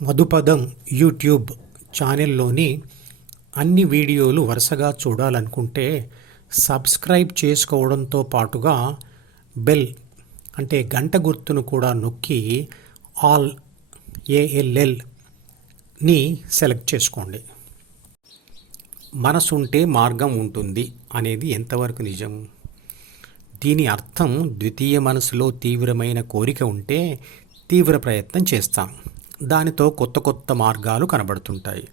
మధుపదం YouTube ఛానల్లోని అన్ని వీడియోలు వరుసగా చూడాలనుకుంటే సబ్స్క్రైబ్ చేసుకోవడంతో పాటుగా బెల్ అంటే గంట గుర్తును కూడా నొక్కి ఆల్ ఏఎల్ఎల్ని సెలెక్ట్ చేసుకోండి. మనసుంటే మార్గం ఉంటుంది అనేది ఎంతవరకు నిజం? దీని అర్థం ద్వితీయ మనసులో తీవ్రమైన కోరిక ఉంటే తీవ్ర ప్రయత్నం చేస్తాం. దానితో కొత్త కొత్త మార్గాలు కనబడుతుంటాయి.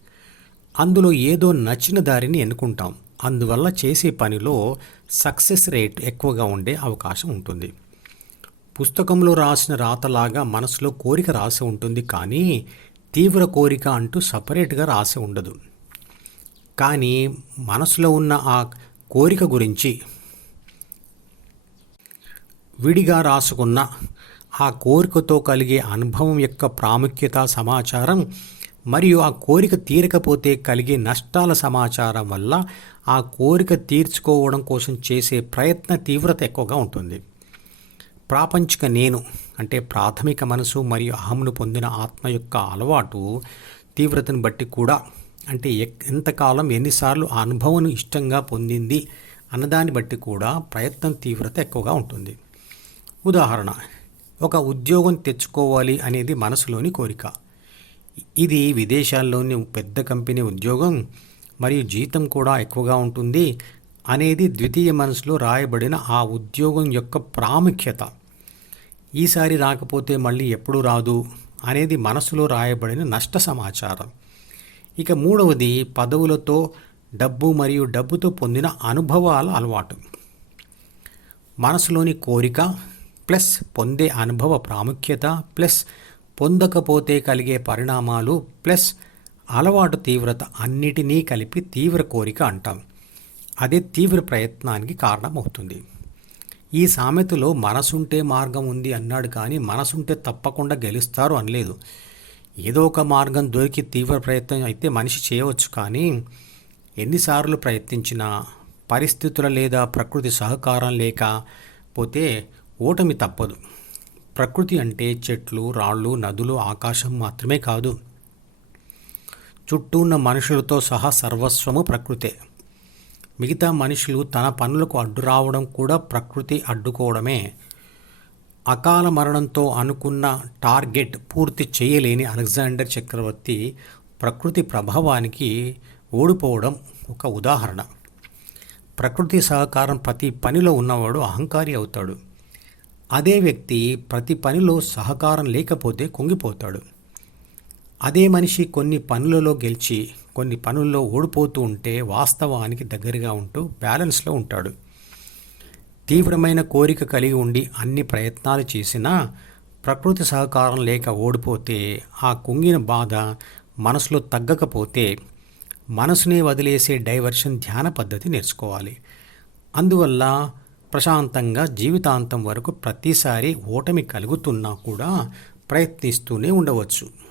అందులో ఏదో నచ్చిన దారిని ఎన్నుకుంటాం. అందువల్ల చేసే పనిలో సక్సెస్ రేట్ ఎక్కువగా ఉండే అవకాశం ఉంటుంది. పుస్తకంలో రాసిన రాతలాగా మనసులో కోరిక రాసి ఉంటుంది కానీ తీవ్ర కోరిక అంటూ సపరేట్గా రాసి ఉండదు. కానీ మనసులో ఉన్న ఆ కోరిక గురించి విడిగా రాసుకున్న ఆ కోరికతో కలిగే అనుభవం యొక్క ప్రాముఖ్యత సమాచారం మరియు ఆ కోరిక తీరకపోతే కలిగే నష్టాల సమాచారం వల్ల ఆ కోరిక తీర్చుకోవడం కోసం చేసే ప్రయత్న తీవ్రత ఎక్కువగా ఉంటుంది. ప్రాపంచిక నేను అంటే ప్రాథమిక మనసు మరియు అహంను పొందిన ఆత్మ యొక్క అలవాటు తీవ్రతను బట్టి కూడా అంటే ఎంతకాలం ఎన్నిసార్లు ఆ అనుభవం ఇష్టంగా పొందింది అన్నదాన్ని బట్టి కూడా ప్రయత్నం తీవ్రత ఎక్కువగా ఉంటుంది. ఉదాహరణ ఒక ఉద్యోగం తెచ్చుకోవాలి అనేది మనసులోని కోరిక. ఇది విదేశాల్లోని పెద్ద కంపెనీ ఉద్యోగం మరియు జీతం కూడా ఎక్కువగా ఉంటుంది అనేది ద్వితీయ మనసులో రాయబడిన ఆ ఉద్యోగం యొక్క ప్రాముఖ్యత. ఈసారి రాకపోతే మళ్ళీ ఎప్పుడు రాదు అనేది మనసులో రాయబడిన నష్ట సమాచారం. ఇక మూడవది పదవులతో డబ్బు మరియు డబ్బుతో పొందిన అనుభవాల అలవాటు. మనసులోని కోరిక ప్లస్ పొందే అనుభవ ప్రాముఖ్యత ప్లస్ పొందకపోతే కలిగే పరిణామాలు ప్లస్ అలవాటు తీవ్రత అన్నిటినీ కలిపి తీవ్ర కోరిక అంటాం. అదే తీవ్ర ప్రయత్నానికి కారణమవుతుంది. ఈ సామెతలో మనసుంటే మార్గం ఉంది అన్నాడు కానీ మనసుంటే తప్పకుండా గెలుస్తారు అనలేదు. ఏదో ఒక మార్గం దొరికి తీవ్ర ప్రయత్నం అయితే మనిషి చేయవచ్చు కానీ ఎన్నిసార్లు ప్రయత్నించినా పరిస్థితుల లేదా ప్రకృతి సహకారం లేకపోతే ఓటమి తప్పదు. ప్రకృతి అంటే చెట్లు రాళ్ళు నదులు ఆకాశం మాత్రమే కాదు. చుట్టూ ఉన్న మనుషులతో సహా సర్వస్వము ప్రకృతే. మిగతా మనుషులు తన పనులకు అడ్డు రావడం కూడా ప్రకృతి అడ్డుకోవడమే. అకాల మరణంతో అనుకున్న టార్గెట్ పూర్తి చేయలేని అలెగ్జాండర్ చక్రవర్తి ప్రకృతి ప్రభావానికి ఓడిపోవడం ఒక ఉదాహరణ. ప్రకృతి సహకారం ప్రతి పనిలో ఉన్నవాడు అహంకారి అవుతాడు. అదే వ్యక్తి ప్రతి పనిలో సహకారం లేకపోతే కుంగిపోతాడు. అదే మనిషి కొన్ని పనులలో గెలిచి కొన్ని పనుల్లో ఓడిపోతూ ఉంటే వాస్తవానికి దగ్గరగా ఉంటూ బ్యాలెన్స్లో ఉంటాడు. తీవ్రమైన కోరిక కలిగి ఉండి అన్ని ప్రయత్నాలు చేసినా ప్రకృతి సహకారం లేక ఓడిపోతే ఆ కుంగిన బాధ మనసులో తగ్గకపోతే మనసునే వదిలేసే డైవర్షన్ ధ్యాన పద్ధతి నేర్చుకోవాలి. అందువల్ల ప్రశాంతంగా జీవితాంతం వరకు ప్రతిసారి ఓటమి కలుగుతున్నా కూడా ప్రయత్నిస్తూనే ఉండవచ్చు.